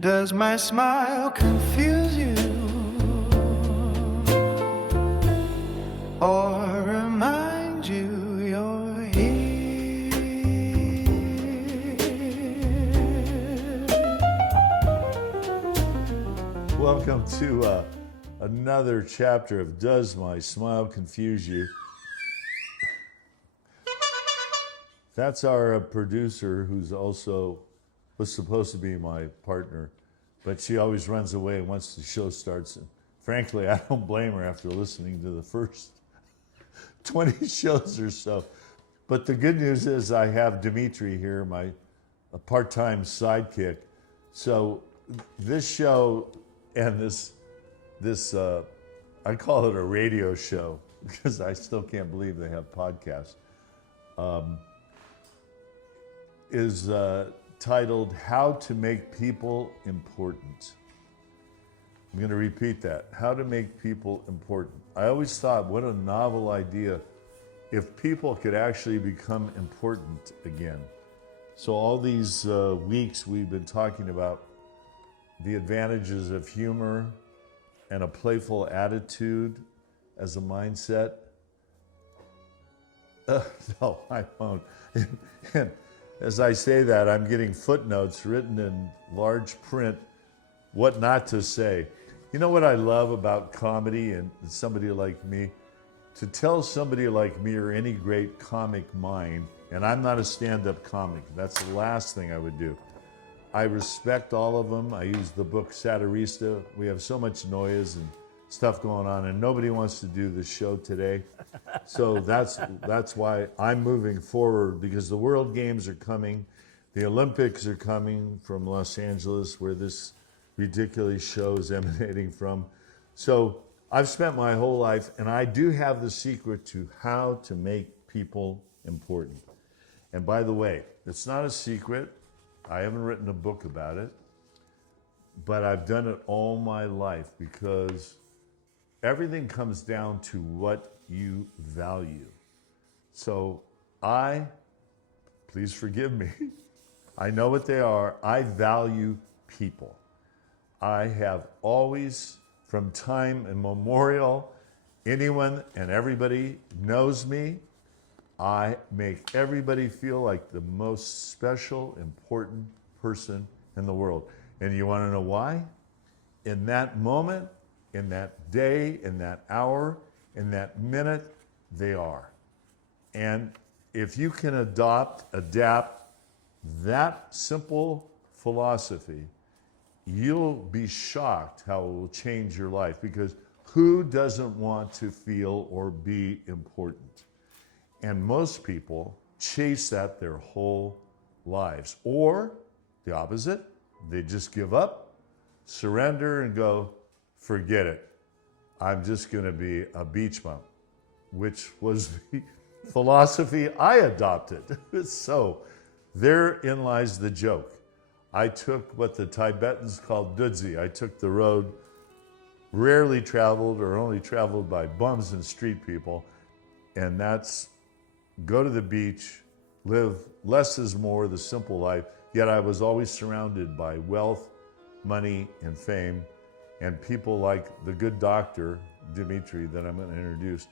Does my smile confuse you or remind you you're here? Welcome to another chapter of Does My Smile Confuse You? That's our producer, who's also was supposed to be my partner, but she always runs away once the show starts. And frankly, I don't blame her after listening to the first 20 shows or so. But the good news is I have Dimitri here, a part-time sidekick. So this show and this I call it a radio show because I still can't believe they have podcasts. Is titled How to Make People Important. I'm going to repeat that. How to Make People Important. I always thought, what a novel idea if people could actually become important again. So all these weeks we've been talking about the advantages of humor and a playful attitude as a mindset. No, I won't. And as I say that, I'm getting footnotes written in large print, what not to say. You know what I love about comedy and somebody like me? To tell somebody like me or any great comic mind, and I'm not a stand-up comic, that's the last thing I would do. I respect all of them. I use the book Satirista. We have so much noise and stuff going on, and nobody wants to do the show today. So that's why I'm moving forward, because the World Games are coming. The Olympics are coming from Los Angeles, where this ridiculous show is emanating from. So I've spent my whole life, and I do have the secret to how to make people important. And by the way, it's not a secret. I haven't written a book about it, but I've done it all my life because everything comes down to what you value. So please forgive me, I know what they are. I value people. I have always, from time immemorial, anyone and everybody knows me. I make everybody feel like the most special, important person in the world. And you want to know why? In that moment, in that day, in that hour, in that minute, they are. And if you can adapt that simple philosophy, you'll be shocked how it will change your life, because who doesn't want to feel or be important? And most people chase that their whole lives. Or the opposite, they just give up, surrender, and go, forget it. I'm just going to be a beach bum, which was the philosophy I adopted. So therein lies the joke. I took what the Tibetans called dudzi. I took the road rarely traveled or only traveled by bums and street people, and that's go to the beach, live less is more, the simple life. Yet I was always surrounded by wealth, money, and fame, and people like the good doctor, Dimitri, that I'm going to introduce.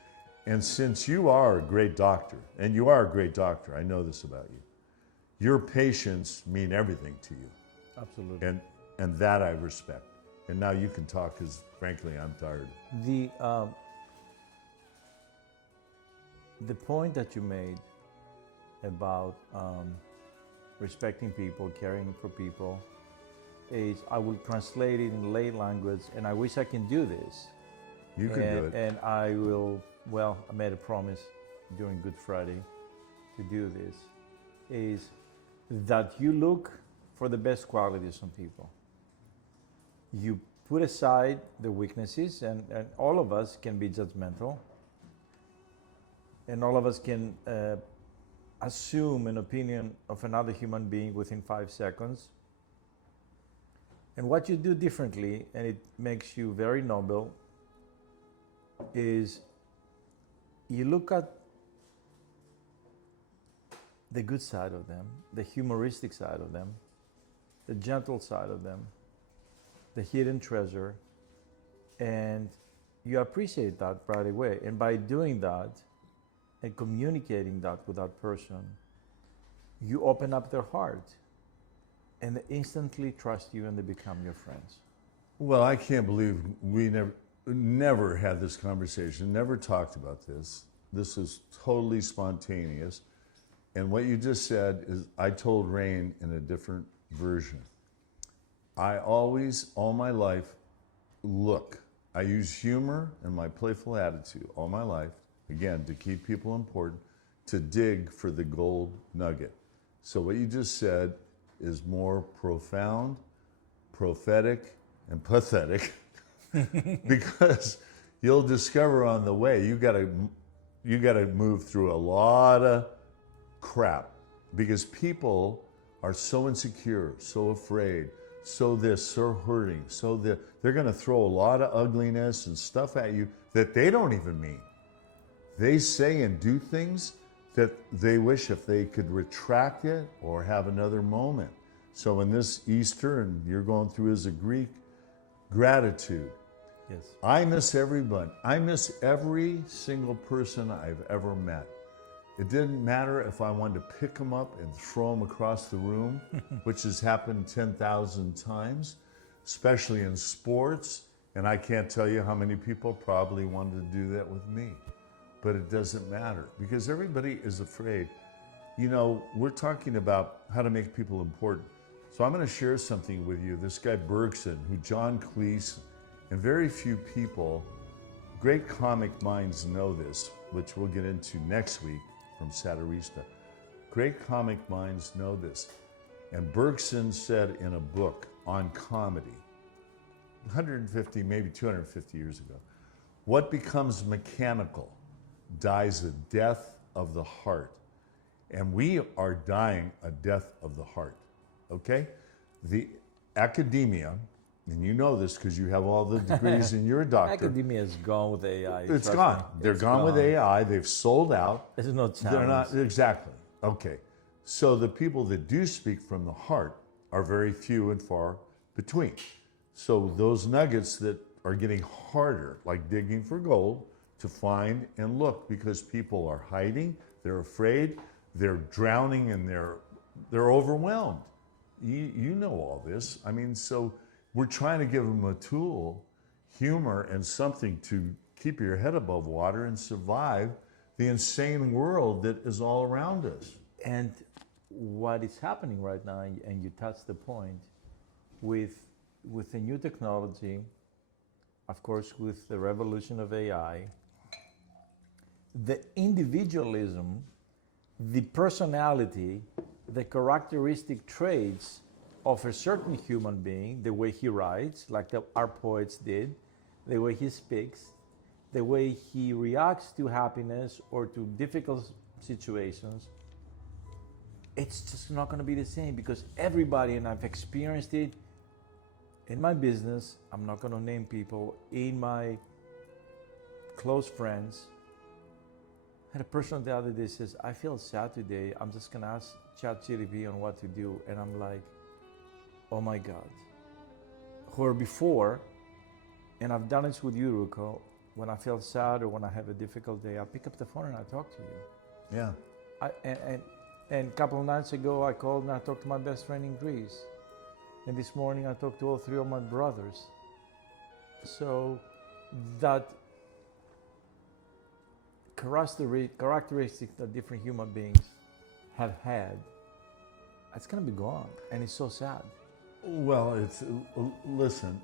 And since you are a great doctor, and you are a great doctor, I know this about you, your patients mean everything to you. Absolutely. And that I respect. And now you can talk, because frankly, I'm tired. The point that you made about respecting people, caring for people, is I will translate it in lay language, and I wish I can do this. You can do it. And I will, I made a promise during Good Friday to do this, is that you look for the best qualities in people. You put aside the weaknesses, and all of us can be judgmental, and all of us can assume an opinion of another human being within 5 seconds. And what you do differently, and it makes you very noble, is you look at the good side of them, the humoristic side of them, the gentle side of them, the hidden treasure, and you appreciate that right away. And by doing that and communicating that with that person, you open up their heart and they instantly trust you and they become your friends. Well, I can't believe we never had this conversation, never talked about this. This is totally spontaneous. And what you just said is, I told Rain in a different version. I always, all my life, I use humor and my playful attitude all my life, again, to keep people important, to dig for the gold nugget. So what you just said is more profound, prophetic, and pathetic because you'll discover on the way you got to move through a lot of crap because people are so insecure, so afraid, so this, so hurting, so they're going to throw a lot of ugliness and stuff at you that they don't even mean. They say and do things that they wish if they could retract it or have another moment. So in this Easter, and you're going through as a Greek, gratitude. Yes. I miss everyone. I miss every single person I've ever met. It didn't matter if I wanted to pick them up and throw them across the room, which has happened 10,000 times, especially in sports. And I can't tell you how many people probably wanted to do that with me. But it doesn't matter because everybody is afraid. You know, we're talking about how to make people important. So I'm going to share something with you. This guy Bergson, who John Cleese, and very few people, great comic minds know this, which we'll get into next week from Satirista. Great comic minds know this. And Bergson said in a book on comedy, 150, maybe 250 years ago, what becomes mechanical dies a death of the heart. And we are dying a death of the heart, okay? The academia, and you know this because you have all the degrees and you're a doctor. Academia is gone with AI. It's trust gone. me. They're It's gone with AI. They've sold out. There's no challenge. They're not, exactly. Okay. So the people that do speak from the heart are very few and far between. So those nuggets that are getting harder, like digging for gold, to find and look because people are hiding, they're afraid, they're drowning, and they're overwhelmed. You know all this. I mean, so we're trying to give them a tool, humor, and something to keep your head above water and survive the insane world that is all around us. And what is happening right now, and you touched the point, with the new technology, of course, with the revolution of AI, the individualism, the personality, the characteristic traits of a certain human being, the way he writes, like our poets did, the way he speaks, the way he reacts to happiness or to difficult situations, it's just not going to be the same because everybody, and I've experienced it in my business, I'm not going to name people, in my close friends. I had a person the other day says, I feel sad today. I'm just going to ask ChatGPT on what to do. And I'm like, oh my God. Where before, and I've done this with you, Ruko, when I feel sad or when I have a difficult day, I pick up the phone and I talk to you. Yeah. And a couple of nights ago, I called and I talked to my best friend in Greece. And this morning, I talked to all three of my brothers. So that characteristics that different human beings have had, it's going to be gone. And it's so sad. Well, listen,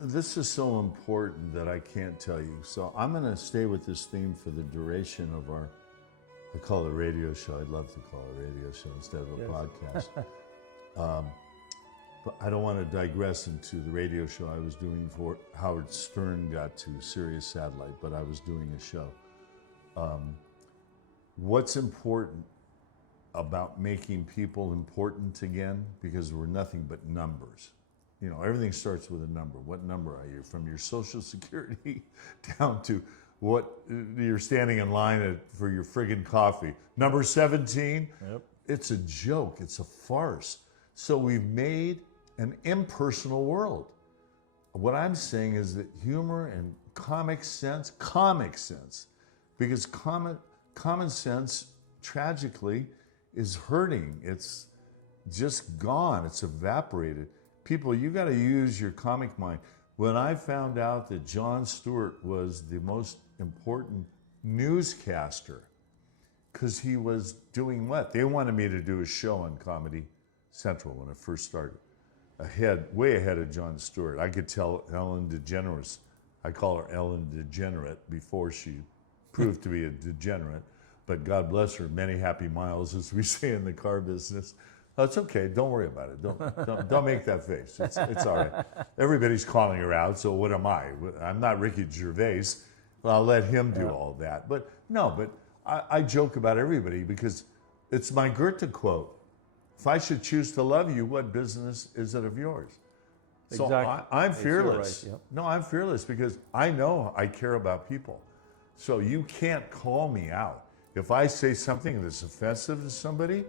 this is so important that I can't tell you. So I'm going to stay with this theme for the duration of I call it a radio show. I'd love to call it a radio show instead of a podcast. But I don't want to digress into the radio show I was doing for Howard Stern got to Sirius Satellite, but I was doing a show. What's important about making people important again? Because we're nothing but numbers. You know, everything starts with a number. What number are you? From your Social Security down to what you're standing in line for your friggin' coffee. Number 17? Yep. It's a joke. It's a farce. So we've made an impersonal world. what I'm saying is that humor and comic sense, because common sense, tragically, is hurting. It's just gone. It's evaporated. People, you got to use your comic mind. When I found out that Jon Stewart was the most important newscaster, because he was doing what? They wanted me to do a show on Comedy Central when I first started. Way ahead of Jon Stewart. I could tell Ellen DeGeneres, I call her Ellen Degenerate before she proved to be a degenerate, but God bless her, many happy miles, as we say in the car business. Oh, it's okay, don't worry about it. Don't make that face. It's all right. Everybody's calling her out, so what am I? I'm not Ricky Gervais. Well, I'll let him do all that. But I joke about everybody because it's my Goethe quote. If I should choose to love you, what business is it of yours? So Exactly. I'm fearless. Right, yep. No, I'm fearless because I know I care about people. So you can't call me out. If I say something that's offensive to somebody,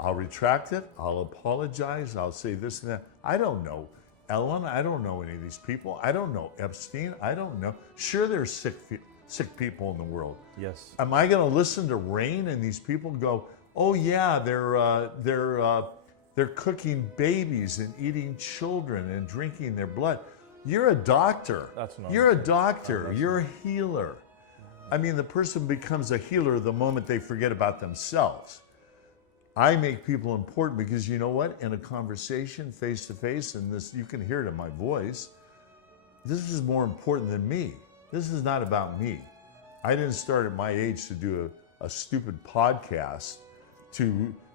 I'll retract it. I'll apologize. I'll say this and that. I don't know Ellen. I don't know any of these people. I don't know Epstein. I don't know. Sure, there's sick people in the world. Yes. Am I going to listen to Rain and these people go, oh yeah, they're cooking babies and eating children and drinking their blood? You're a doctor. That's nonsense. You're a doctor. You're a healer. I mean, the person becomes a healer the moment they forget about themselves. I make people important because you know what? In a conversation, face to face, and this, you can hear it in my voice, this is more important than me. This is not about me. I didn't start at my age to do a stupid podcast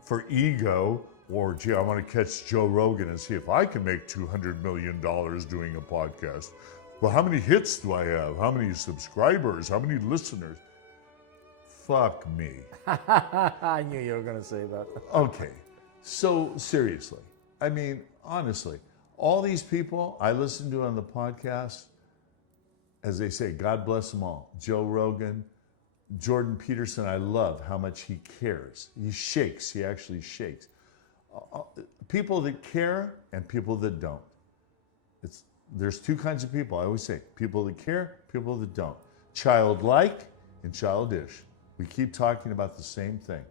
for ego or, gee, I want to catch Joe Rogan and see if I can make $200 million doing a podcast. Well, how many hits do I have? How many subscribers? How many listeners? Fuck me. I knew you were going to say that. Okay, so seriously, I mean, honestly, all these people I listen to on the podcast, as they say, God bless them all. Joe Rogan, Jordan Peterson, I love how much he cares. He actually shakes. People that care and people that don't. There's two kinds of people, I always say. People that care, people that don't. Childlike and childish. We keep talking about the same thing.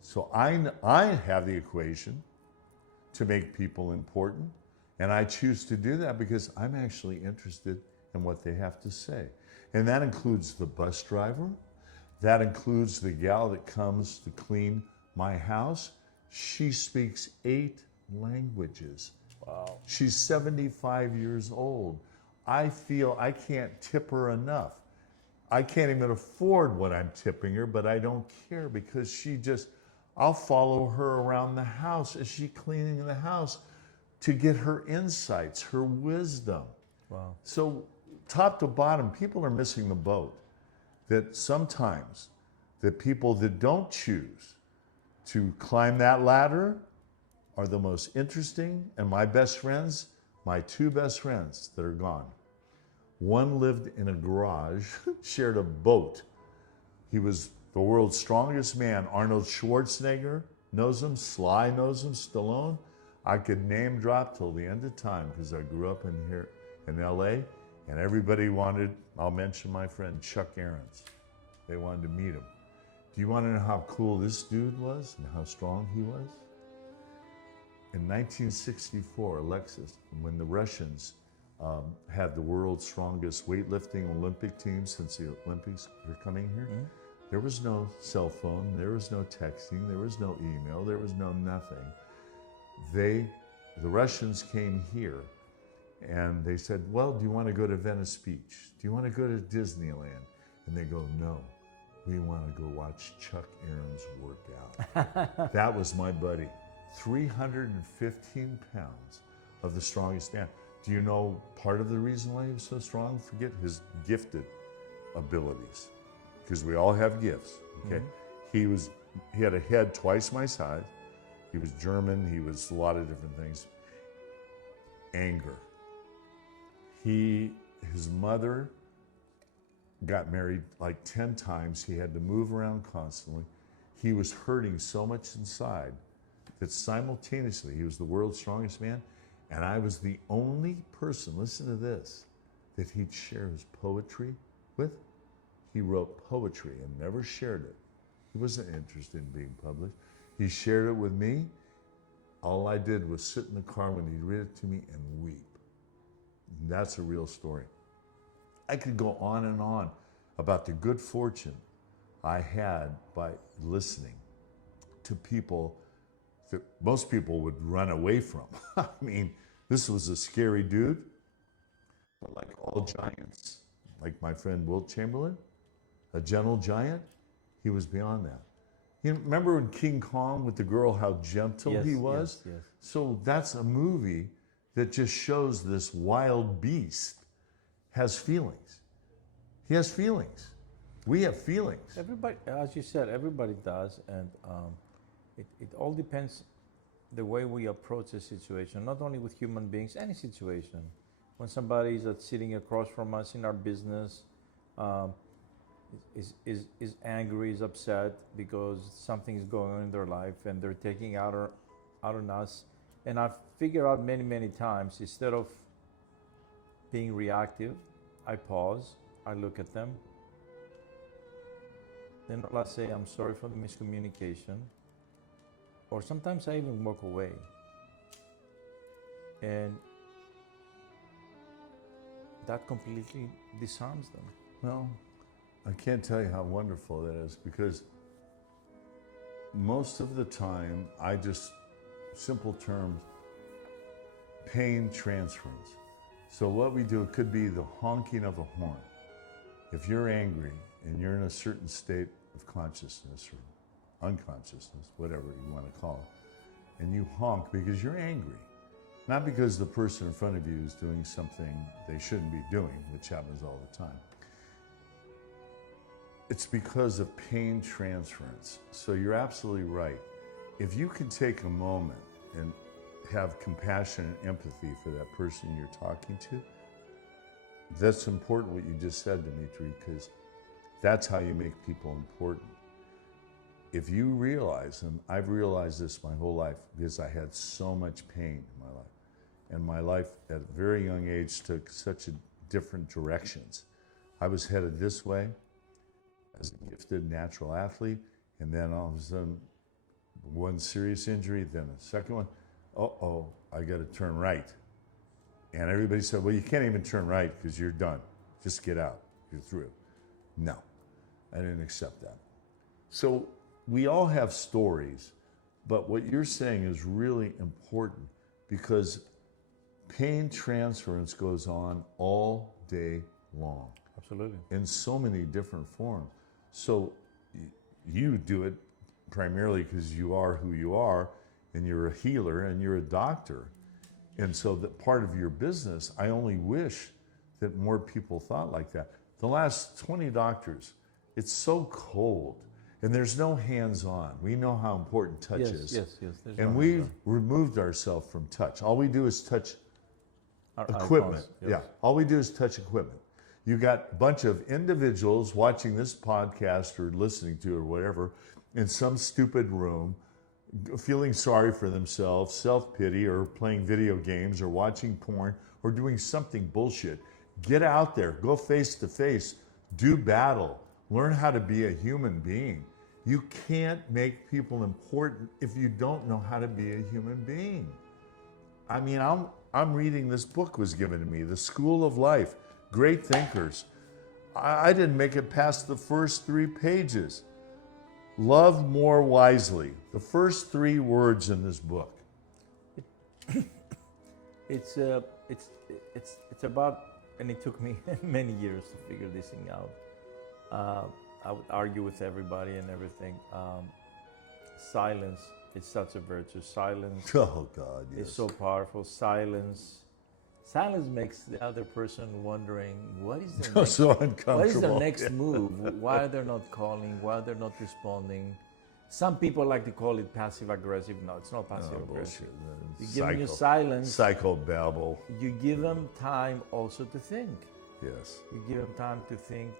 So I have the equation to make people important, and I choose to do that because I'm actually interested in what they have to say. And that includes the bus driver. That includes the gal that comes to clean my house. She speaks 8 languages. Wow. She's 75 years old. I feel I can't tip her enough. I can't even afford what I'm tipping her, but I don't care because I'll follow her around the house as she's cleaning the house to get her insights, her wisdom. Wow. So top to bottom, people are missing the boat. That sometimes the people that don't choose to climb that ladder are the most interesting. And my best friends, my 2 best friends that are gone. One lived in a garage, shared a boat. He was the world's strongest man. Arnold Schwarzenegger knows him, Sly knows him, Stallone. I could name drop till the end of time because I grew up in here in LA, and everybody wanted, I'll mention my friend Chuck Ahrens. They wanted to meet him. Do you want to know how cool this dude was and how strong he was? In 1964, Alexis, when the Russians had the world's strongest weightlifting Olympic team since the Olympics were coming here, there was no cell phone, there was no texting, there was no email, there was no nothing. The Russians came here and they said, well, do you want to go to Venice Beach? Do you want to go to Disneyland? And they go, no, we want to go watch Chuck Ahrens work out. That was my buddy. 315 pounds of the strongest man. Do you know part of the reason why he was so strong? Forget his gifted abilities, because we all have gifts, okay? He had a head twice my size. He was German, he was a lot of different things. Anger. His mother got married like 10 times. He had to move around constantly. He was hurting so much inside that simultaneously, he was the world's strongest man, And I was the only person, listen to this, that he'd share his poetry with. He wrote poetry and never shared it. He wasn't interested in being published. He shared it with me. All I did was sit in the car when he'd read it to me and weep. And that's a real story. I could go on and on about the good fortune I had by listening to people that most people would run away from. I mean, this was a scary dude, but like all giants, like my friend Wilt Chamberlain, a gentle giant, he was beyond that. You remember in King Kong with the girl, how gentle he was? Yes. So that's a movie that just shows this wild beast has feelings. He has feelings. We have feelings. Everybody, as you said, everybody does, and it all depends the way we approach a situation. Not only with human beings, any situation. When somebody is sitting across from us in our business, is angry, is upset because something is going on in their life, and they're taking out on us. And I've figured out many times, instead of being reactive, I pause, I look at them. Then let's say I'm sorry for the miscommunication, or sometimes I even walk away. And that completely disarms them. Well, I can't tell you how wonderful that is, because most of the time I just, simple terms, pain transference. So what we do, it could be the honking of a horn. If you're angry and you're in a certain state of consciousness or unconsciousness, whatever you want to call it, and you honk because you're angry, not because the person in front of you is doing something they shouldn't be doing, which happens all the time. It's because of pain transference. So you're absolutely right. If you can take a moment and have compassion and empathy for that person you're talking to, that's important what you just said, Dimitri, because that's how you make people important. If you realize, and I've realized this my whole life because I had so much pain in my life, and my life at a very young age took such different directions. I was headed this way as a gifted natural athlete, and then all of a sudden, one serious injury, then a second one. I got to turn right. And everybody said, well, you can't even turn right because you're done. Just get out. You're through. No, I didn't accept that. So we all have stories, but what you're saying is really important, because pain transference goes on all day long. Absolutely. In so many different forms. So you do it primarily because you are who you are, and you're a healer and you're a doctor. And so that part of your business, I only wish that more people thought like that. The last 20 doctors, it's so cold and there's no hands-on. We know how important touch is. Yes. And we've removed ourselves from touch. All we do is touch Our equipment. icons, yes. Yeah, all we do is touch equipment. You got a bunch of individuals watching this podcast or listening to it or whatever in some stupid room, feeling sorry for themselves, self-pity, or playing video games or watching porn or doing something bullshit. Get out there, go face to face, do battle, learn how to be a human being. You can't make people important if you don't know how to be a human being. I mean, I'm reading, this book was given to me, The School of Life, Great Thinkers. I didn't make it past the first 3 pages. Love more wisely. The first 3 words in this book. It's about, and it took me many years to figure this thing out. I would argue with everybody and everything. Silence is such a virtue. Silence Oh God, yes. is so powerful. Silence makes the other person wondering, what is their next, So uncomfortable. what is their next Yeah. move? Why they're not calling? Why they're not responding? Some people like to call it passive aggressive. No, it's not passive Oh, aggressive. bullshit. You give them your silence. Psychobabble. You give them time also to think. Yes. You give them time to think,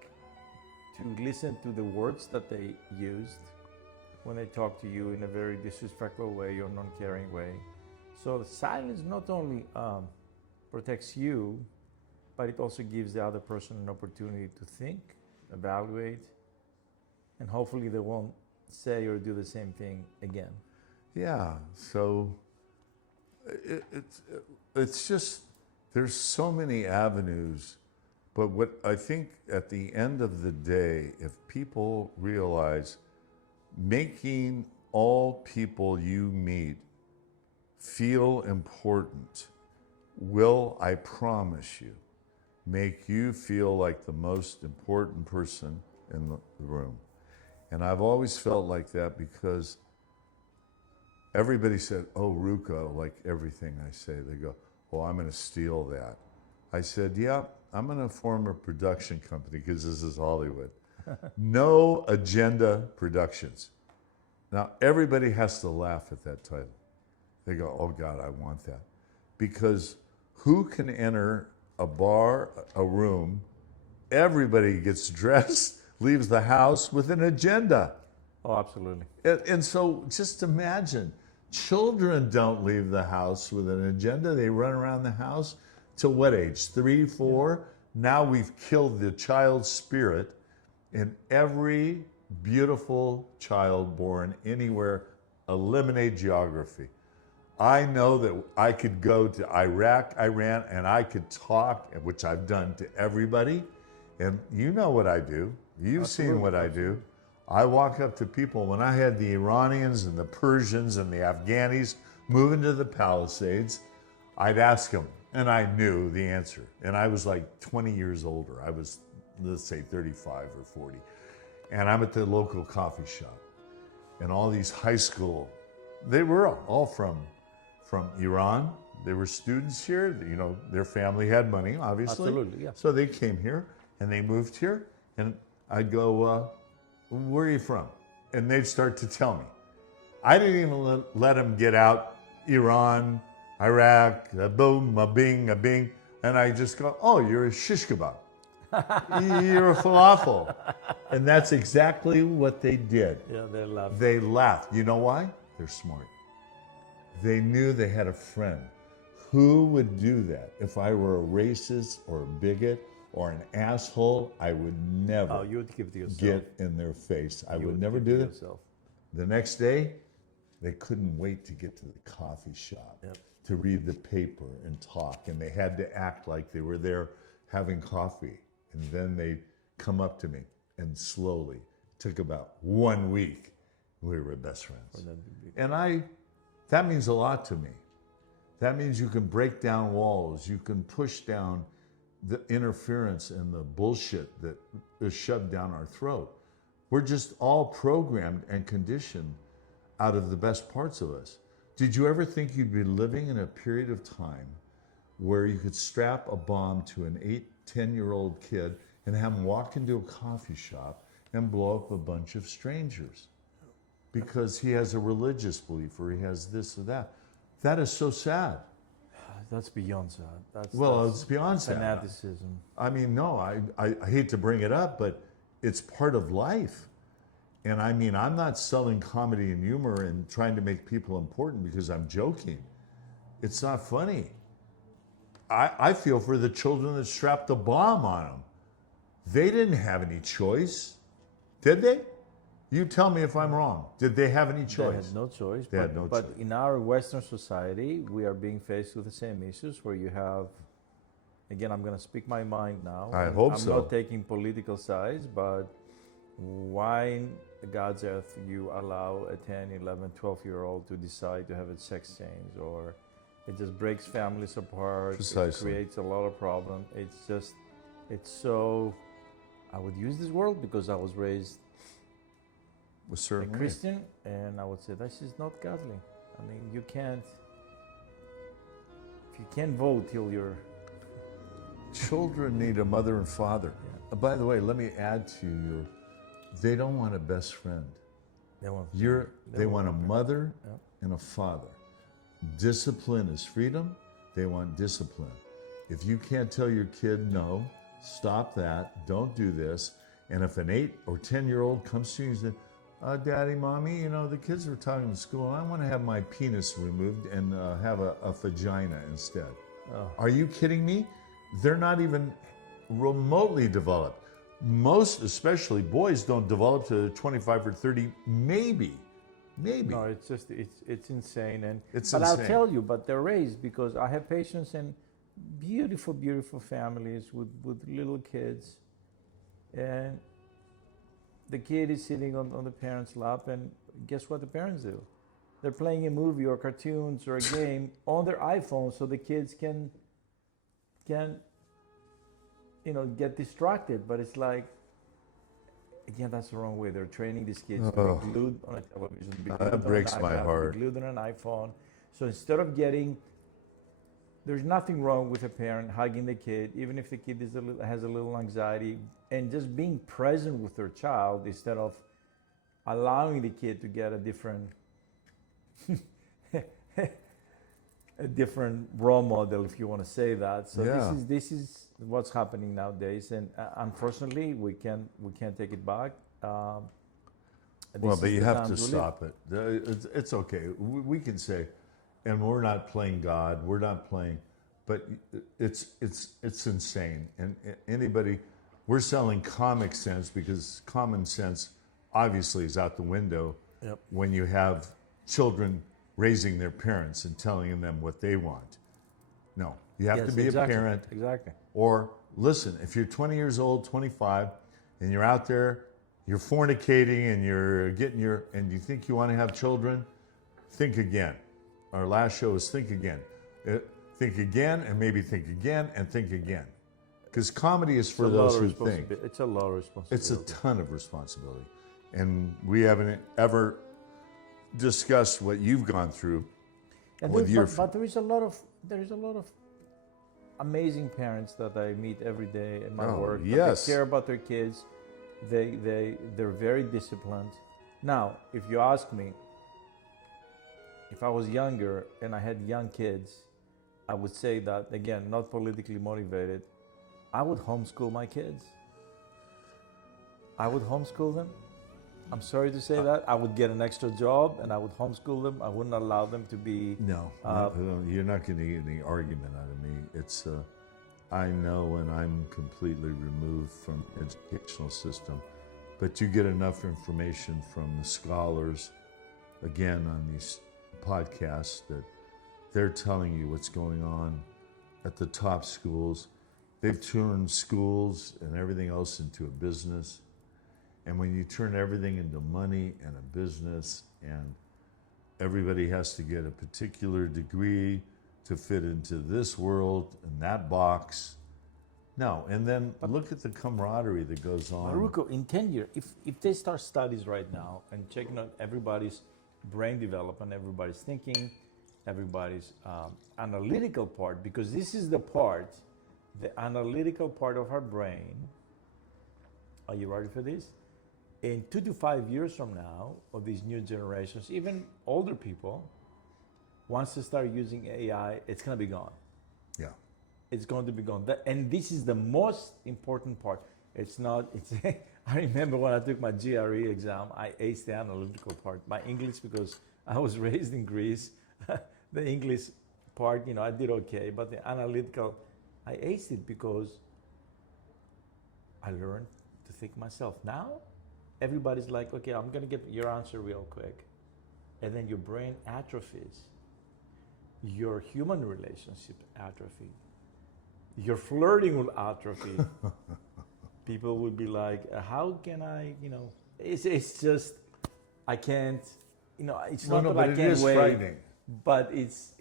to listen to the words that they used when they talk to you in a very disrespectful way or non-caring way. So the silence not only protects you, but it also gives the other person an opportunity to think, evaluate, and hopefully they won't say or do the same thing again. Yeah, so it's just, there's so many avenues, but what I think at the end of the day, if people realize making all people you meet feel important will, I promise you, make you feel like the most important person in the room. And I've always felt like that because everybody said, oh, Rucco, like everything I say, they go, oh, I'm going to steal that. I said, yeah, I'm going to form a production company because this is Hollywood. No Agenda Productions. Now, everybody has to laugh at that title. They go, oh, God, I want that. Because who can enter a bar, a room, everybody gets dressed, leaves the house with an agenda. Oh, absolutely. And so just imagine, children don't leave the house with an agenda. They run around the house till what age? 3, 4? Now we've killed the child's spirit in every beautiful child born anywhere. Eliminate geography. I know that I could go to Iraq, Iran, and I could talk, which I've done to everybody. And you know what I do. You've seen what I do. I walk up to people. When I had the Iranians and the Persians and the Afghanis moving to the Palisades, I'd ask them, and I knew the answer. And I was like 20 years older. I was, let's say, 35 or 40. And I'm at the local coffee shop. And all these high school, they were all from Iran. They were students here. You know, their family had money, obviously. Absolutely, yeah. So they came here and they moved here. And I'd go, where are you from? And they'd start to tell me. I didn't even let them get out Iran, Iraq, a boom, a bing, a bing. And I just go, oh, you're a shish kebab. You're a falafel. And that's exactly what they did. Yeah, they love. They laughed. You know why? They're smart. They knew they had a friend. Who would do that? If I were a racist or a bigot or an asshole, I would never Oh, you would give to yourself. get in their face. I You would never give do to that. yourself. The next day, they couldn't wait to get to the coffee shop Yep. to read the paper and talk. And they had to act like they were there having coffee. And then they'd come up to me and slowly, took about 1 week, we were best friends. And that means a lot to me. That means you can break down walls, you can push down the interference and the bullshit that is shoved down our throat. We're just all programmed and conditioned out of the best parts of us. Did you ever think you'd be living in a period of time where you could strap a bomb to an 8, 10-year-old kid and have him walk into a coffee shop and blow up a bunch of strangers because he has a religious belief or he has this or that? That is so sad. That's beyond sad. That's It's beyond sad. fanaticism. I mean, no, I hate to bring it up, but it's part of life. And I mean, I'm not selling comedy and humor and trying to make people important because I'm joking. It's not funny. I feel for the children that strapped the bomb on them. They didn't have any choice, did they? You tell me if I'm wrong. Did they have any choice? They had no choice. They had no but choice. in our Western society, we are being faced with the same issues where you have, again, I'm going to speak my mind now. I hope I'm so. not taking political sides, but why in God's earth you allow a 10, 11, 12-year-old to decide to have a sex change, or it just breaks families apart. Precisely. It creates a lot of problems. It's so, I would use this word because I was raised Was a certainly. Christian, and I would say this is not godly. I mean, if you can't vote till you're, Children need a mother and father. By the way, let me add to your, they don't want a best friend. they want, They want a mother Yep. and a father. Discipline is freedom. They want discipline. If you can't tell your kid, no, stop that, don't do this. And if an 8 or 10-year-old comes to you and says, Daddy, Mommy, you know, the kids were talking in school, I want to have my penis removed and have a vagina instead. Oh. Are you kidding me? They're not even remotely developed. Most, especially boys, don't develop to 25 or 30, maybe. No, it's just it's insane, and It's but insane. I'll tell you, but they're raised because I have patients in beautiful families with little kids, and the kid is sitting on the parent's lap, and guess what the parents do? They're playing a movie or cartoons or a game on their iPhone, so the kids can get distracted. But it's like, again, that's the wrong way. They're training these kids to be glued on a television, be glued That on an breaks my iPad, heart. be glued on an iPhone. So instead of there's nothing wrong with a parent hugging the kid, even if the kid has a little anxiety, and just being present with their child instead of allowing the kid to get a different role model, if you want to say that. So Yeah. this is what's happening nowadays, and unfortunately we can't take it back. Well, This but is you the have times to we live. stop it. It's okay. We can say, and we're not playing God. We're not playing, but it's insane. And anybody, we're selling comic sense because common sense obviously is out the window Yep. when you have children raising their parents and telling them what they want. No, you have Yes, to be exactly. a parent. Exactly. Or listen, if you're 20 years old, 25, and you're out there, you're fornicating and you're and you think you want to have children, think again. Our last show is Think Again. Think again, and maybe think again, and think again. Because comedy is for those who think. It's a lot of responsibility. It's a ton of responsibility. And we haven't ever discussed what you've gone through with your... but there is a lot of amazing parents that I meet every day in my Oh, work. that yes. They care about their kids. They're very disciplined. Now, if you ask me, if I was younger and I had young kids, I would say that, again, not politically motivated, I would homeschool my kids. I would homeschool them. I'm sorry to say that. I would get an extra job and I would homeschool them. I wouldn't allow them to be... No, you're not going to get any argument out of me. It's, I know when I'm completely removed from the educational system, but you get enough information from the scholars, again, on these podcasts, that they're telling you what's going on at the top schools. They've turned schools and everything else into a business. And when you turn everything into money and a business, and everybody has to get a particular degree to fit into this world and that box. No, and then look at the camaraderie that goes on. Maruko, in 10 years, if they start studies right now and checking out everybody's brain development, everybody's thinking, everybody's analytical part, because this is the analytical part of our brain. Are you ready for this? In 2 to 5 years from now, of these new generations, even older people, once they start using AI, it's going to be gone. Yeah. It's going to be gone. And this is the most important part. It's not, I remember when I took my GRE exam, I aced the analytical part. My English, because I was raised in Greece, the English part, I did okay, but the analytical, I aced it because I learned to think myself. Now, everybody's like, okay, I'm gonna get your answer real quick. And then your brain atrophies. Your human relationship atrophy. Your flirting will atrophy. People would be like, how can I, it's just, I can't, it's not that I but can't it is wait. frightening. But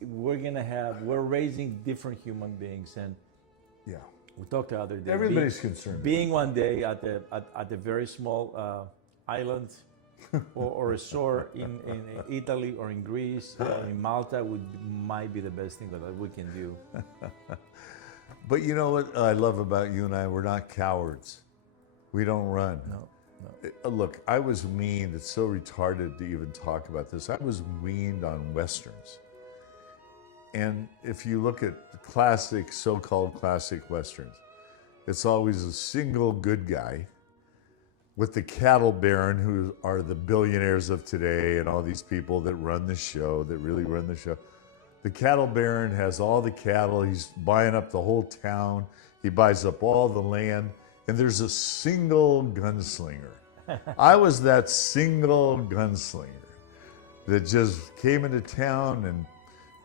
we're raising different human beings, and Yeah. we talked the other day. Everybody's concerned. Being one day at a very small island or resort in Italy or in Greece or in Malta might be the best thing that we can do. But you know what I love about you and I? We're not cowards. We don't run. No. Look, I was weaned. It's so retarded to even talk about this. I was weaned on Westerns. And if you look at the classic, so-called classic Westerns, it's always a single good guy with the cattle baron, who are the billionaires of today, and all these people that run the show, that really run the show. The cattle baron has all the cattle. He's buying up the whole town. He buys up all the land, and there's a single gunslinger. I was that single gunslinger that just came into town and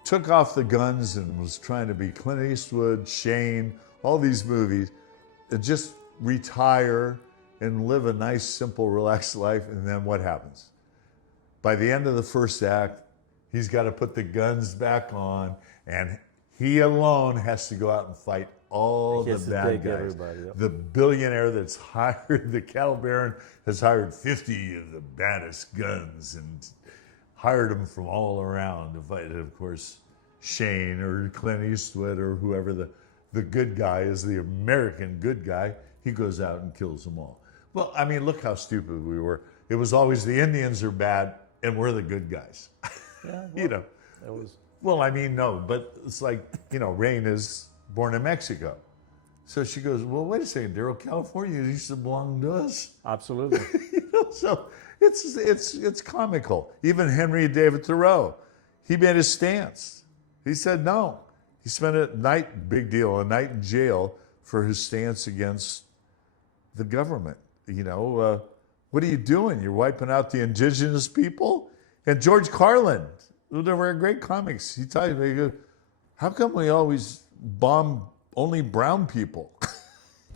took off the guns and was trying to be Clint Eastwood, Shane, all these movies, and just retire and live a nice, simple, relaxed life. And then what happens? By the end of the first act, he's got to put the guns back on, and he alone has to go out and fight all He the has to bad take guys. everybody, yep. The billionaire that's hired, the cattle baron, has hired 50 of the baddest guns and hired them from all around to fight. And of course, Shane or Clint Eastwood or whoever the good guy is, the American good guy, he goes out and kills them all. Well, I mean, look how stupid we were. It was always the Indians are bad and we're the good guys. Yeah, well, You know. it was. Well, I mean, no, but it's like, Rain is born in Mexico. So she goes, well, wait a second, Daryl, California used to belong to us. Absolutely. So it's comical. Even Henry David Thoreau, he made a stance. He said no. He spent a night in jail for his stance against the government. What are you doing? You're wiping out the indigenous people? And George Carlin, who were great comics, he tells me, he goes, how come we always bomb only brown people?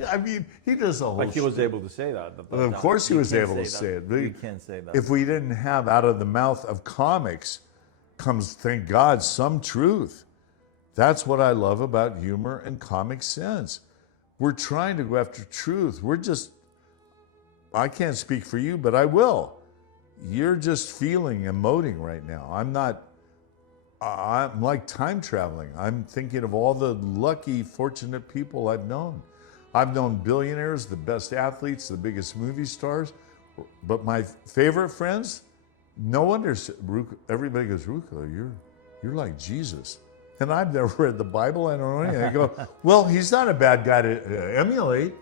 I mean, he does a whole Like he was able to say that. But Of no, course he you was can't able to that. say it. You can't say that. If we didn't have out of the mouth of comics comes, thank God, some truth. That's what I love about humor and comic sense. We're trying to go after truth. I can't speak for you, but I will. You're just feeling, emoting right now. I'm like time traveling. I'm thinking of all the lucky, fortunate people I've known. I've known billionaires, the best athletes, the biggest movie stars, but my favorite friends, no wonder everybody goes, Rucolo, you're like Jesus. And I've never read the Bible. I don't know anything. I go, well, he's not a bad guy to emulate.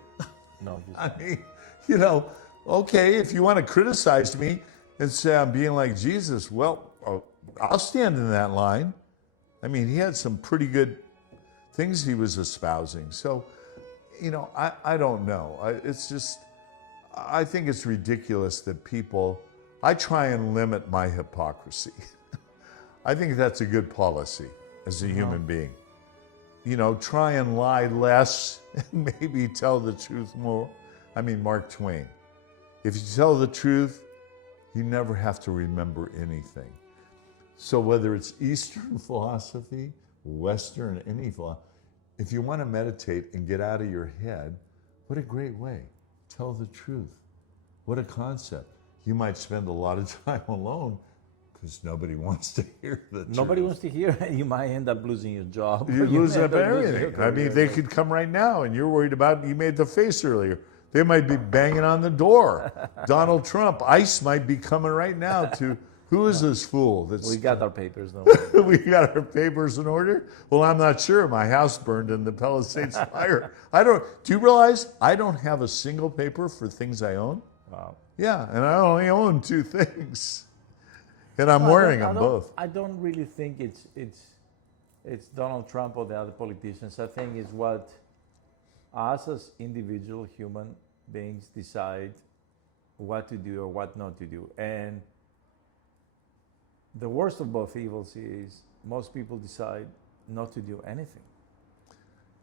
No, he's I mean, okay, if you want to criticize me and say I'm being like Jesus, well, I'll stand in that line. I mean, he had some pretty good things he was espousing. So, I don't know. I think it's ridiculous that I try and limit my hypocrisy. I think that's a good policy as a human being. Try and lie less and maybe tell the truth more. I mean, Mark Twain. If you tell the truth, you never have to remember anything. So whether it's Eastern philosophy, Western, any philosophy, if you want to meditate and get out of your head, what a great way. Tell the truth. What a concept. You might spend a lot of time alone because nobody wants to hear the truth. Nobody wants to hear it. You might end up losing your job. You lose may up end losing everything. your I mean, career. they could come right now and you're worried about, you made the face earlier. They might be banging on the door. Donald Trump, ICE might be coming right now to, who is this fool? We got our papers, though. We got our papers in order? Well, I'm not sure. My house burned in the Palisades fire. Do you realize I don't have a single paper for things I own? Wow. Yeah, and I only own 2 things. And I'm wearing them both. I don't really think it's Donald Trump or the other politicians. I think it's what us as individual human beings decide what to do or what not to do. And the worst of both evils is most people decide not to do anything.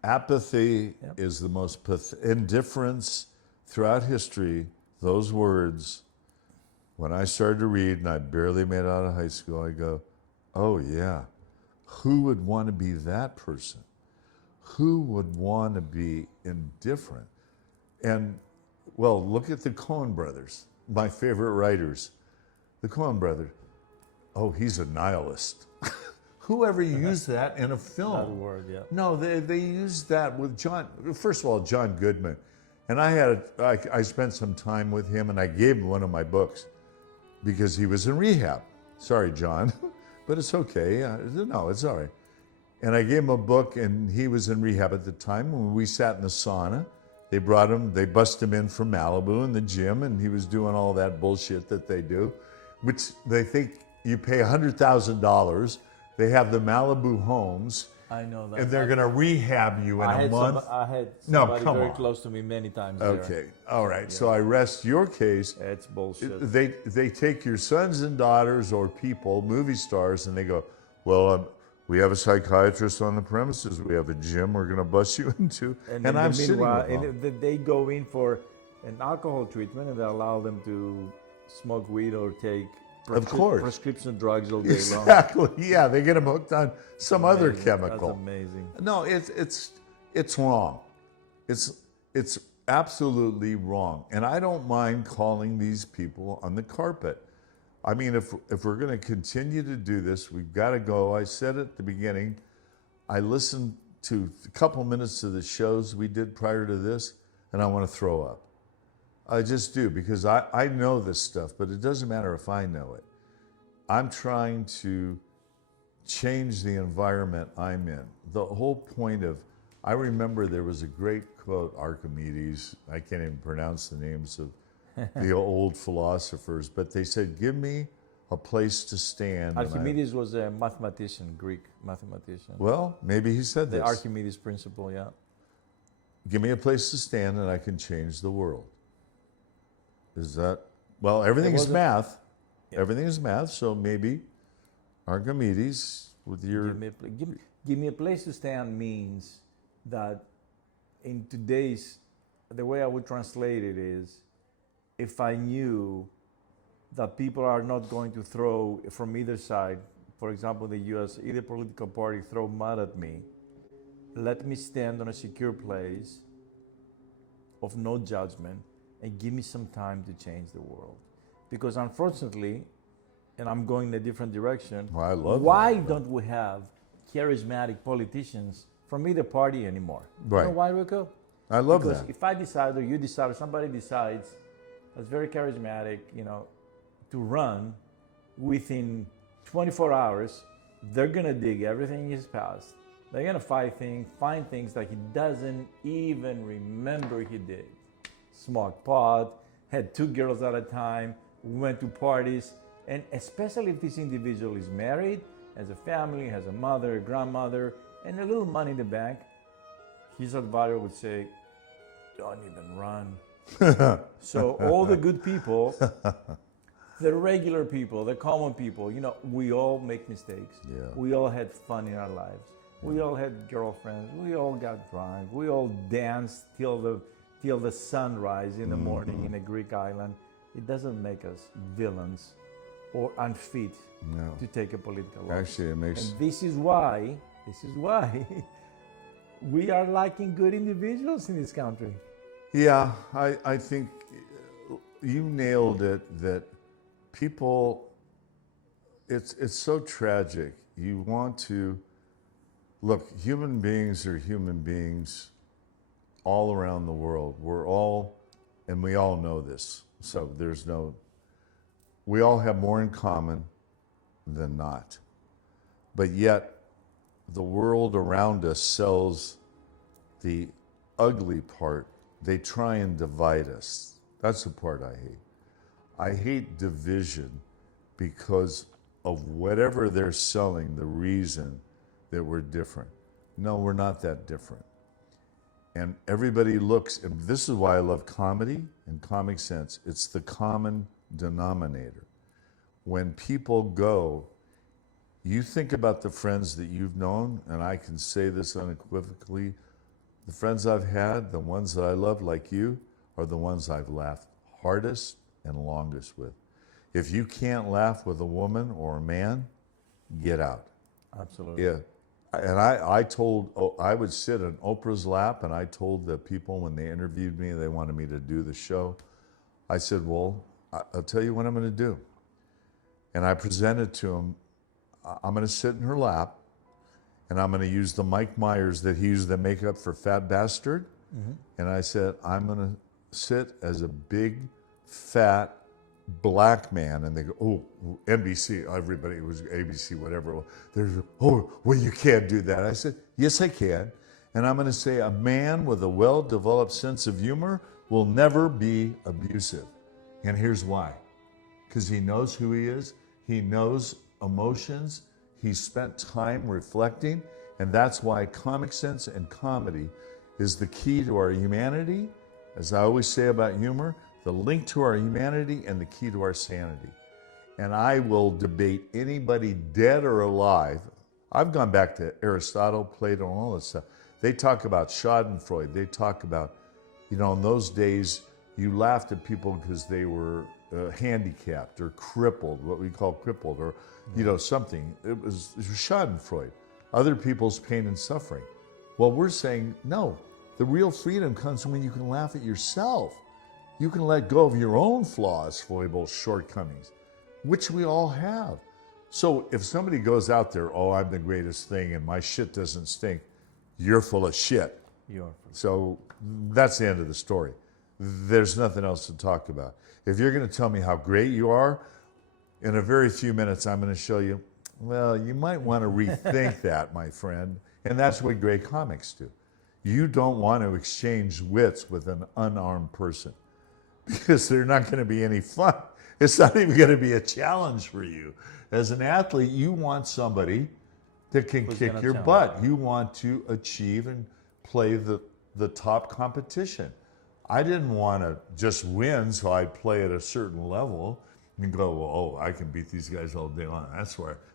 Apathy is the most indifference throughout history. Those words, when I started to read and I barely made it out of high school, I go, oh yeah, who would want to be that person? Who would want to be indifferent? And, well, look at the Coen brothers, my favorite writers. The Coen brothers, oh, he's a nihilist. Whoever used that in a film? That word, yeah. No, they used that with first of all, John Goodman. And I spent some time with him and I gave him one of my books because he was in rehab. Sorry, John, but it's okay. No, it's all right. And I gave him a book and he was in rehab at the time when we sat in the sauna They brought him, they bust him in from Malibu in the gym, and he was doing all that bullshit that they do, which they think you pay $100,000. They have the Malibu homes, I know that. and they're going to rehab you in a month. I had No, somebody come very on. close to me many times there. Okay, all right. So I rest your case. It's bullshit. They take your sons and daughters or people, movie stars, and they go, well, we have a psychiatrist on the premises. We have a gym we're going to bust you into. And in I'm the sitting meanwhile, with them. they go in for an alcohol treatment, and they allow them to smoke weed or take course. prescription drugs all day long. Exactly. Yeah, they get them hooked on some other Amazing. chemical. That's amazing. No, it's wrong. It's absolutely wrong. And I don't mind calling these people on the carpet. I mean, if we're going to continue to do this, we've got to go. I said at the beginning, I listened to a couple minutes of the shows we did prior to this, and I want to throw up. I just do, because I know this stuff, but it doesn't matter if I know it. I'm trying to change the environment I'm in. The whole point of, I remember there was a great quote, Archimedes, I can't even pronounce the names of the old philosophers, but they said, give me a place to stand. Archimedes was a mathematician, Greek mathematician. Well, maybe he said The this. Archimedes principle, yeah. Give me a place to stand and I can change the world. Is that, well, everything is wasn't- math. Everything is math, so maybe Archimedes with your... Give me a place to stand means that in today's, the way I would translate it is, if I knew that people are not going to throw from either side, for example, the US, either political party throw mud at me, let me stand on a secure place of no judgment and give me some time to change the world. Because unfortunately, and I'm going in a different direction, Well, I love why that. don't we have charismatic politicians from either party anymore? Right. You know why, Rico? I love Because that. if I decide or you decide or somebody decides that's very charismatic, you know, to run, within 24 hours, they're gonna dig everything in his past. They're gonna find things that he doesn't even remember he did. Smoked pot, had 2 girls at a time, went to parties, and especially if this individual is married, has a family, has a mother, a grandmother, and a little money in the bank, his advisor would say, don't even run. So all the good people, the regular people, the common people, you know, we all make mistakes. Yeah. We all had fun in our lives. We all had girlfriends. We all got drunk. We all danced till the sunrise in the morning in a Greek island. It doesn't make us villains or unfit No. to take a political office. Actually, it makes... And this is why we are lacking good individuals in this country. Yeah, I think you nailed it, that people, it's so tragic. You want to, look, human beings are human beings all around the world. We're all, and we all know this, so we all have more in common than not. But yet, the world around us sells the ugly part. They try and divide us. That's the part I hate. I hate division because of whatever they're selling, the reason that we're different. No, we're not that different. And everybody looks, and this is why I love comedy and Comic Sense. It's the common denominator. When people go, you think about the friends that you've known, and I can say this unequivocally, the friends I've had, the ones that I love like you, are the ones I've laughed hardest and longest with. If you can't laugh with a woman or a man, get out. Absolutely. Yeah. And I would sit on Oprah's lap, and I told the people when they interviewed me, they wanted me to do the show. I said, well, I'll tell you what I'm going to do. And I presented to them, I'm going to sit in her lap, and I'm going to use the Mike Myers that he used to make up for Fat Bastard. Mm-hmm. And I said, I'm going to sit as a big, fat, black man. And they go, oh, NBC, everybody, it was ABC, whatever. There's, oh, well, you can't do that. I said, yes, I can. And I'm going to say a man with a well-developed sense of humor will never be abusive. And here's why. Because he knows who he is. He knows emotions. He's spent time reflecting. And that's why comic sense and comedy is the key to our humanity. As I always say about humor, the link to our humanity and the key to our sanity. And I will debate anybody dead or alive. I've gone back to Aristotle, Plato, and all this stuff. They talk about Schadenfreude. They talk about, in those days, you laughed at people because they were handicapped or crippled, what we call crippled, or, something. It was Schadenfreude, other people's pain and suffering. Well, we're saying, no, the real freedom comes when you can laugh at yourself. You can let go of your own flaws, foibles, shortcomings, which we all have. So if somebody goes out there, oh, I'm the greatest thing and my shit doesn't stink, you're full of shit. So that's the end of the story. There's nothing else to talk about. If you're going to tell me how great you are, in a very few minutes I'm going to show you, well, you might want to rethink that, my friend. And that's what great comics do. You don't want to exchange wits with an unarmed person because they're not going to be any fun. It's not even going to be a challenge for you. As an athlete, you want somebody that can kick your butt. You want to achieve and play the top competition. I didn't want to just win, so I'd play at a certain level and go, well, oh, I can beat these guys all day long.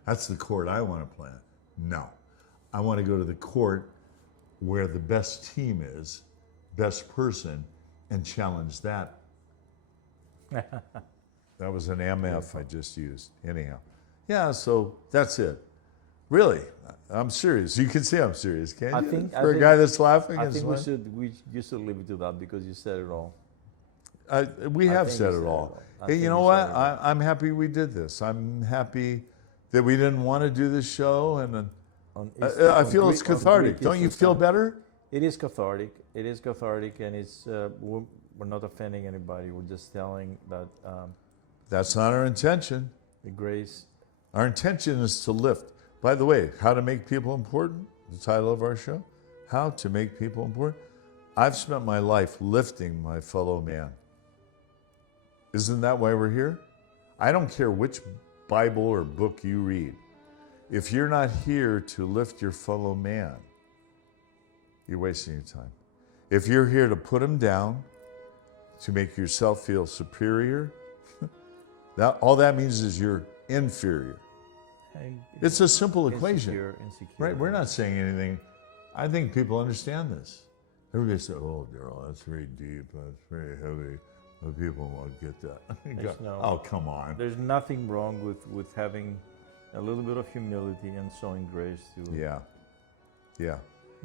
That's the court I want to play on. No. I want to go to the court where the best team is, best person, and challenge that. That was an MF I just used. Anyhow. Yeah, so that's it. Really, I'm serious. You can see I'm serious, can't you? For a guy that's laughing. I think you should leave it to that because you said it all. We have said it all. Hey, you know what? I'm happy we did this. I'm happy that we didn't want to do this show, and I feel it's cathartic. Don't you feel better? It is cathartic. It is cathartic, and it's we're not offending anybody. We're just telling that. That's not our intention. The grace. Our intention is to lift. By the way, how to make people important, the title of our show, How to Make People Important. I've spent my life lifting my fellow man. Isn't that why we're here? I don't care which Bible or book you read. If you're not here to lift your fellow man, you're wasting your time. If you're here to put him down, to make yourself feel superior, all that means is you're inferior. It's a simple equation. Insecure. Right? We're not saying anything. I think people understand this. Everybody says, oh, Daryl, that's very deep. That's very heavy. But people won't get that. Oh, come on. There's nothing wrong with having a little bit of humility and showing grace to. Yeah.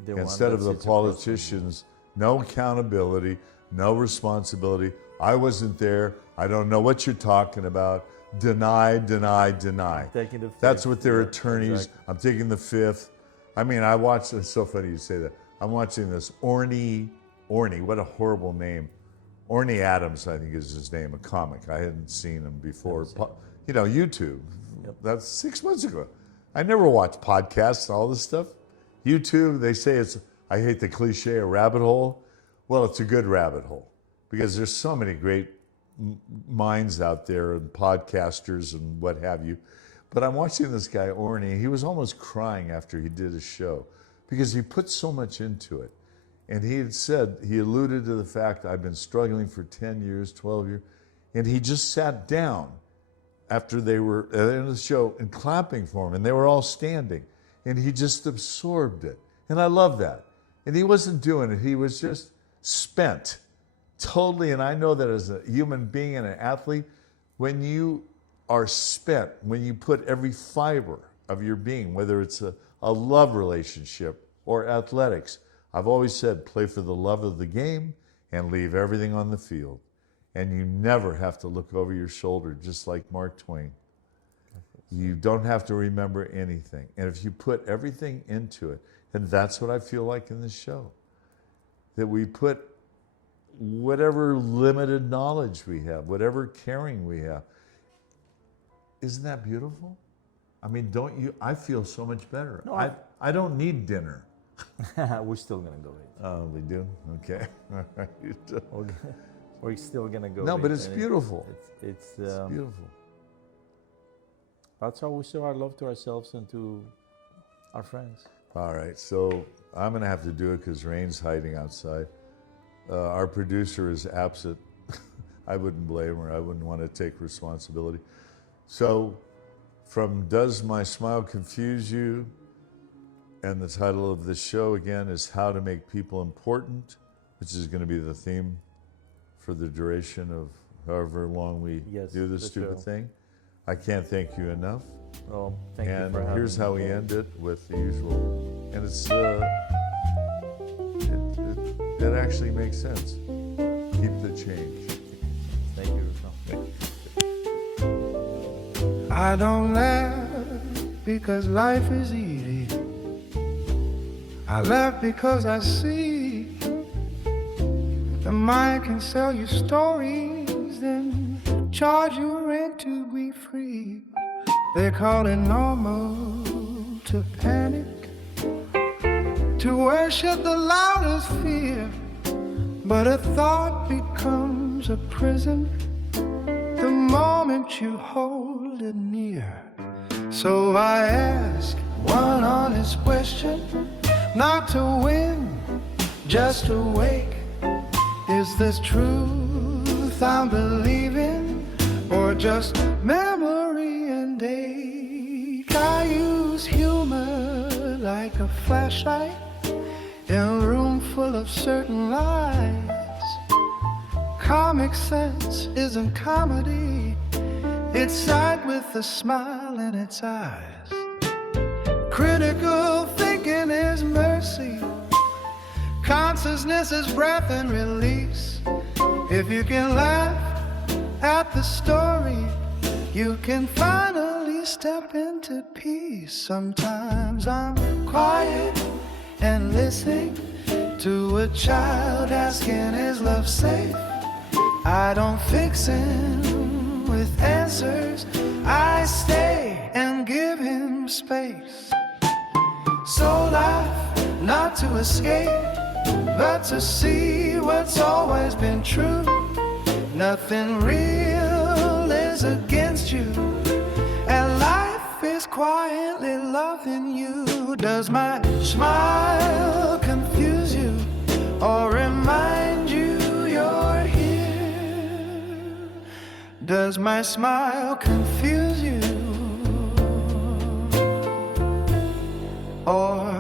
Instead of the politicians, no accountability, no responsibility. I wasn't there. I don't know what you're talking about. Deny. Taking the fifth. That's what their attorneys. Exactly. I'm taking the fifth. I mean, I watched. It's so funny you say that. I'm watching this Orny. What a horrible name. Orny Adams, I think is his name. A comic. I hadn't seen him before. YouTube. Yep. That's 6 months ago. I never watched podcasts and all this stuff. YouTube. They say it's. I hate the cliche, a rabbit hole. Well, it's a good rabbit hole because there's so many great minds out there and podcasters and what have you. But I'm watching this guy, Orny. He was almost crying after he did his show because he put so much into it. And he had said, he alluded to the fact I've been struggling for 10 years, 12 years. And he just sat down after they were at the end of the show and clapping for him. And they were all standing. And he just absorbed it. And I love that. And he wasn't doing it. He was just spent. Totally, and I know that as a human being and an athlete, when you are spent, when you put every fiber of your being, whether it's a love relationship or athletics, I've always said play for the love of the game and leave everything on the field. And you never have to look over your shoulder, just like Mark Twain. You don't have to remember anything. And if you put everything into it, and that's what I feel like in this show, that we put whatever limited knowledge we have, whatever caring we have. Isn't that beautiful? I mean, don't you? I feel so much better. No, I don't need dinner. We're still gonna go eat. Oh, we do? Okay. All right. We're still gonna go. No, eat, but it's and beautiful. It's It's beautiful. that's how we show our love to ourselves and to our friends. All right, so I'm going to have to do it because Rain's hiding outside. Our producer is absent. I wouldn't blame her. I wouldn't want to take responsibility. So, from Does My Smile Confuse You? And the title of this show again is How to Make People Important, which is going to be the theme for the duration of however long we Yes, do this the stupid show. thing. I can't thank you enough. Well, thank you And for having here's me. how we end it with the usual. And it's it actually makes sense. Keep the change. Thank you, Rochelle. I don't laugh because life is easy. I laugh because I see the mind can sell you stories, then charge you rent to be free. They call it normal to panic, to worship the loudest fear. But a thought becomes a prison the moment you hold it near. So I ask one honest question, not to win, just to wake. Is this truth I'm believing, or just memory and ache? I use humor like a flashlight in a room full of certain lies. Comic sense isn't comedy, it's sight with a smile in its eyes. Critical thinking is mercy, consciousness is breath and release. If you can laugh at the story, you can finally step into peace. Sometimes I'm quiet and listening to a child asking, is love safe? I don't fix him with answers, I stay and give him space. So laugh, not to escape, but to see what's always been true. Nothing real is against you, and life is quietly loving you. Does my smile confuse you, or remind you you're here? Does my smile confuse you, or